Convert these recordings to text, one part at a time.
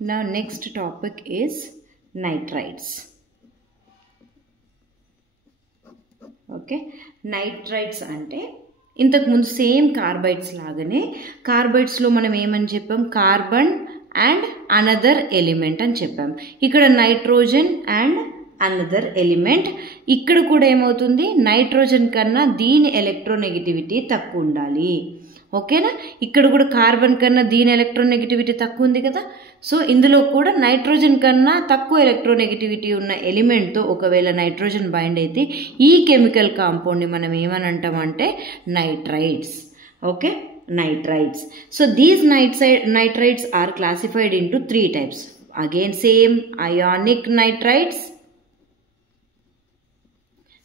Now next topic is nitrides. Okay, nitrides ante ఇంతకు ముందు same carbides లాగానే carbides లో మనం ఏమని చెప్పాం, కార్బన్ అండ్ అనదర్ ఎలిమెంట్ అని చెప్పాం. ఇక్కడ నైట్రోజన్ అండ్ అనదర్ ఎలిమెంట్. ఇక్కడ కూడా ఏమవుతుంది, నైట్రోజన్ కన్నా దీని ఎలక్ట్రోనెగటివిటీ తక్కువ ఉండాలి. ఓకేనా, ఇక్కడ కూడా కార్బన్ కన్నా దీని ఎలక్ట్రోనెగటివిటీ తక్కువ ఉంది కదా. సో ఇందులో కూడా నైట్రోజన్ కన్నా తక్కువ ఎలక్ట్రోనెగటివిటీ ఉన్న ఎలిమెంట్తో ఒకవేళ నైట్రోజన్ బైండ్ అయితే ఈ కెమికల్ కాంపౌండ్ని మనం ఏమని అంటామంటే nitrides. Okay, nitrides. So these nitrides are classified into 3 types. Again same, ionic nitrides.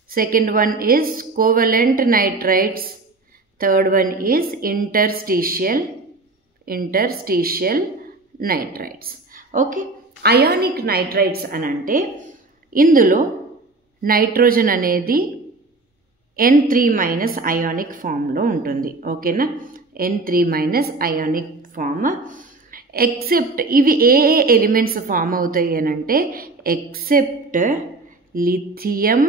Second one is covalent nitrides. Third one is interstitial nitrides. Okay, ionic nitrides anante indulo nitrogen anedi N3- ionic form lo untundi. Okay na, N3- ionic form. Except ivi ఏ elements form అవుతాయి అనంటే except lithium,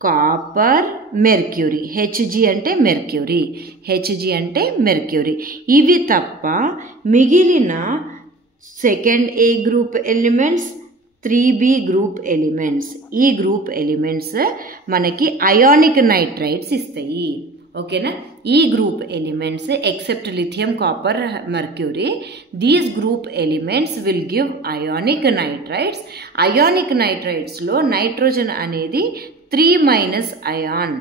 copper, mercury. Hg అంటే mercury. ఇవి తప్ప మిగిలిన second A group elements, 3b group elements, ఈ group elements మనకి ionic nitrides ఇస్తాయి. ఓకేనా, ఈ group elements except lithium, copper, mercury, these group elements will give ionic nitrides. Ionic నైట్రైడ్స్లో నైట్రోజన్ అనేది 3- అయాన్.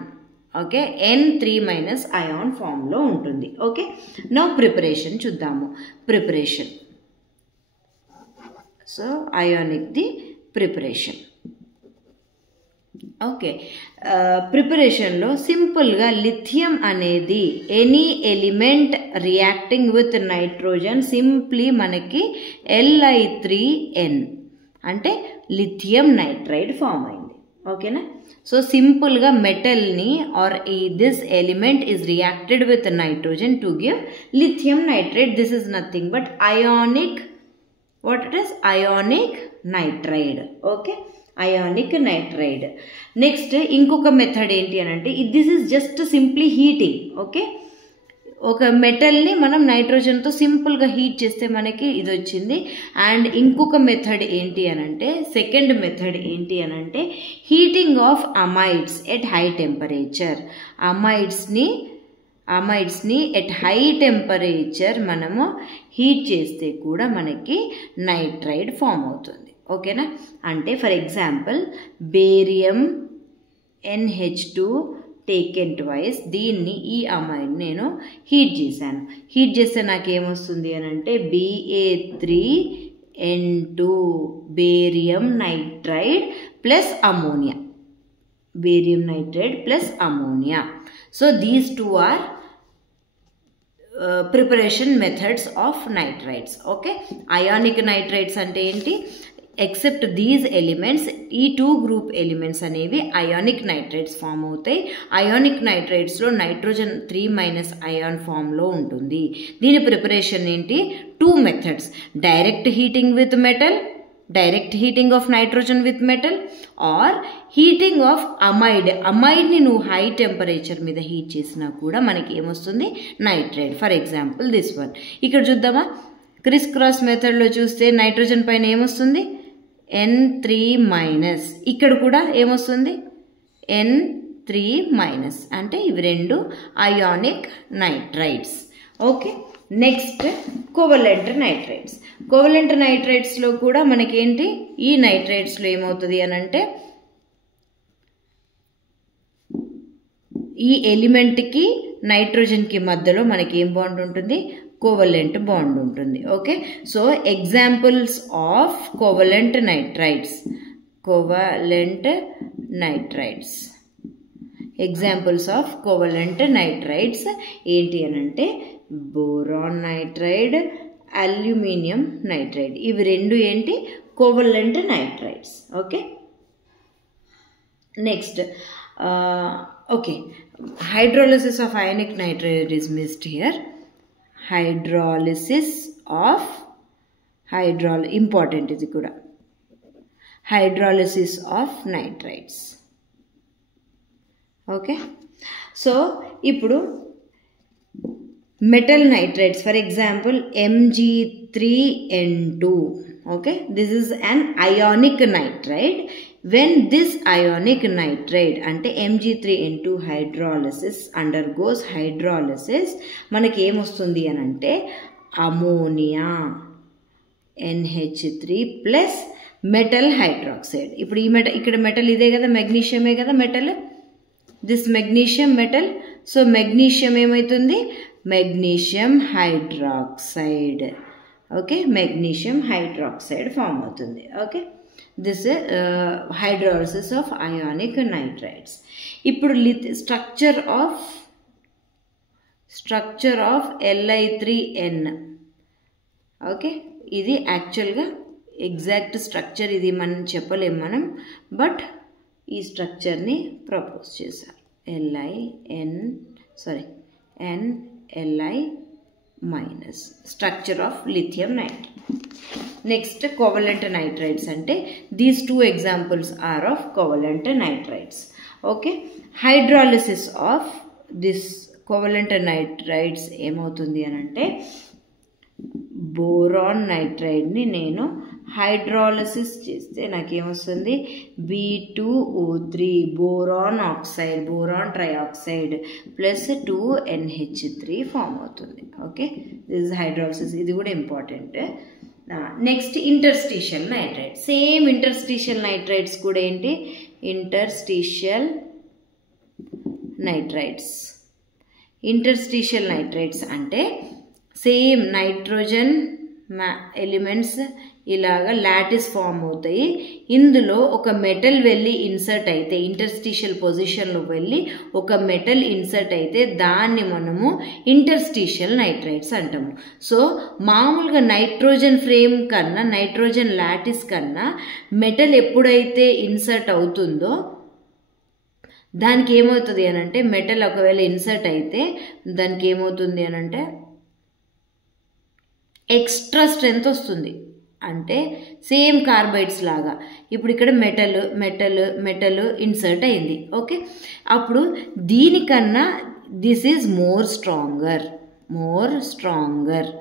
ఓకే, N3- అయాన్ ఫామ్లో ఉంటుంది. ఓకే, నౌ ప్రిపరేషన్ చూద్దాము. Preparation, so ionic the preparation. Okay, ప్రిపరేషన్లో సింపుల్గా లిథియం అనేది any element reacting with nitrogen simply మనకి Li3n అంటే లిథియం నైట్రైడ్ ఫామ్ అయింది. ఓకేనా, సో సింపుల్గా మెటల్ని or this element is reacted with nitrogen to give lithium nitride. This is nothing but ionic, what it is, ionic nitride. Okay, ionic nitride. Next ఇంకొక method ఏంటి అని అంటే this is just simply heating. Okay, ఒక మెటల్ని మనం నైట్రోజన్తో సింపుల్గా heat చేస్తే మనకి ఇది వచ్చింది. అండ్ ఇంకొక మెథడ్ ఏంటి అని అంటే, సెకండ్ మెథడ్ ఏంటి అని అంటే heating of amides at high temperature. అమైడ్స్ని ఎట్ హై టెంపరేచర్ మనము హీట్ చేస్తే కూడా మనకి నైట్రైడ్ ఫామ్ అవుతుంది. ఓకేనా, అంటే for example barium NH2 taken twice, దీన్ని ఈ అమైడ్ నేను హీట్ చేస్తే నాకు ఏమొస్తుంది అని అంటే Ba3N2 barium nitride plus ammonia. So these two are preparation methods of nitrides. Okay, ionic nitrides అంటే ఏంటి, ఎక్సెప్ట్ దీస్ ఎలిమెంట్స్, ఈ 2 గ్రూప్ ఎలిమెంట్స్ అనేవి అయానిక్ నైట్రైడ్స్ ఫామ్ అవుతాయి. అయానిక్ నైట్రైడ్స్లో నైట్రోజన్ 3- అయాన్ ఫామ్లో ఉంటుంది. దీని ప్రిపరేషన్ ఏంటి, 2 methods, direct heating with metal, direct heating of nitrogen with metal, or heating of అమైడ్ని నువ్వు హై టెంపరేచర్ మీద హీట్ చేసినా కూడా మనకి ఏమొస్తుంది, nitride. For example this one. ఇక్కడ చూద్దామా, క్రిస్ క్రాస్ మెథడ్లో చూస్తే నైట్రోజన్ పైన ఏమొస్తుంది, N3-, ఇక్కడ కూడా ఏమొస్తుంది N3-, అంటే ఇవి 2 ionic nitrides. Okay, next covalent nitrides. Covalent నైట్రైడ్స్లో కూడా మనకేంటి, ఈ నైట్రైడ్స్లో ఏమవుతుంది అని అంటే ఈ ఎలిమెంట్కి నైట్రోజన్కి మధ్యలో మనకి ఏం బాండ్ ఉంటుంది, కోవలెంట్ బాండ్ ఉంటుంది. Okay, so examples of covalent nitrides. Examples of covalent nitrides ఏంటి అని అంటే బోరాన్ నైట్రైడ్, అల్యూమినియం నైట్రైడ్. ఇవి 2 ఏంటి, covalent nitrides. Okay, next okay, hydrolysis of ionic nitride is missed here. Hydrolysis of important ఇది కూడా, hydrolysis of nitrites. Okay, so ఇప్పుడు metal nitrates, for example Mg3N2. okay, this is an ionic nitride. When this ionic nitride ante Mg3N2 hydrolysis undergoes hydrolysis, manaki em ostundi anante ammonia NH3 plus metal hydroxide. ఇప్పుడు ఈ ఇక్కడ metal ఇదే కదా, మెగ్నీషియమే కదా metal, this magnesium metal. So magnesium ఏమవుతుంది, magnesium hydroxide. Okay, magnesium hydroxide form అవుతుంది. Okay, this hydrolysis of ionic nitrides. ఇప్పుడు స్ట్రక్చర్ ఆఫ్ Li3N. ఓకే, ఇది యాక్చువల్గా ఎగ్జాక్ట్ స్ట్రక్చర్ ఇది మనం చెప్పలేము మనం, బట్ ఈ స్ట్రక్చర్ని ప్రపోజ్ చేశారు. NLi minus structure of lithium nitride. Next, covalent nitrides ante these two examples are of covalent nitrides. Okay, hydrolysis of this covalent nitrides ఏమవుతుంది అని అంటే బోరాన్ నైట్రైడ్ ని నేను హైడ్రాలిసిస్ చేస్తే నాకేమొస్తుంది, B2O3 boron oxide, boron trioxide plus 2NH3 form అవుతుంది. Okay, this is hydrolysis, ఇది కూడా important. Next interstitial nitride. Same interstitial nitrides కూడా ఏంటి, ఇంటర్స్టిషియల్ నైట్రైడ్స్ అంటే సేమ్ నైట్రోజన్ ఎలిమెంట్స్ ఇలాగా లాటిస్ ఫామ్ అవుతాయి. ఇందులో ఒక మెటల్ వెళ్ళి ఇన్సర్ట్ అయితే, ఇంటర్స్టిషియల్ పొజిషన్లో వెళ్ళి ఒక మెటల్ ఇన్సర్ట్ అయితే దాన్ని మనము ఇంటర్స్టిషియల్ నైట్రైడ్స్ అంటాము. సో మామూలుగా నైట్రోజన్ ఫ్రేమ్ కన్నా, నైట్రోజన్ లాటిస్ కన్నా మెటల్ ఎప్పుడైతే ఇన్సర్ట్ అవుతుందో దానికి ఏమవుతుంది అని అంటే, మెటల్ ఒకవేళ ఇన్సర్ట్ అయితే దానికి ఏమవుతుంది అని అంటే ఎక్స్ట్రా స్ట్రెంగ్త్ వస్తుంది. అంటే సేమ్ కార్బైడ్స్ లాగా ఇప్పుడు ఇక్కడ మెటల్ ఇన్సర్ట్ అయింది. ఓకే, అప్పుడు దీనికన్నా this is more stronger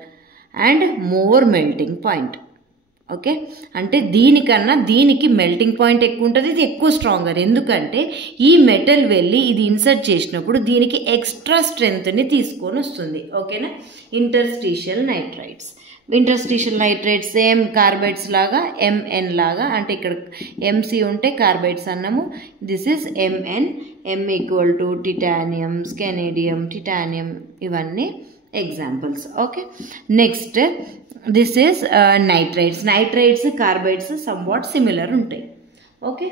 and more melting point. Okay, అంటే దీనికన్నా దీనికి మెల్టింగ్ పాయింట్ ఎక్కువ ఉంటుంది, ఇది ఎక్కువ స్ట్రాంగర్. ఎందుకంటే ఈ మెటల్ వెళ్ళి ఇది ఇన్సర్ట్ చేసినప్పుడు దీనికి ఎక్స్ట్రా స్ట్రెంగ్త్ని తీసుకొని వస్తుంది. ఓకేనా, ఇంటర్స్టిషియల్ నైట్రైడ్స్ సేమ్ కార్బైడ్స్ లాగా, MN లాగా, అంటే ఇక్కడ MC ఉంటే కార్బైడ్స్ అన్నాము. This is MN, M equal to titanium, scandium, titanium, ఇవన్నీ examples. Okay, next this is nitrides. Carbides somewhat similar ఉంటాయి. ఓకే.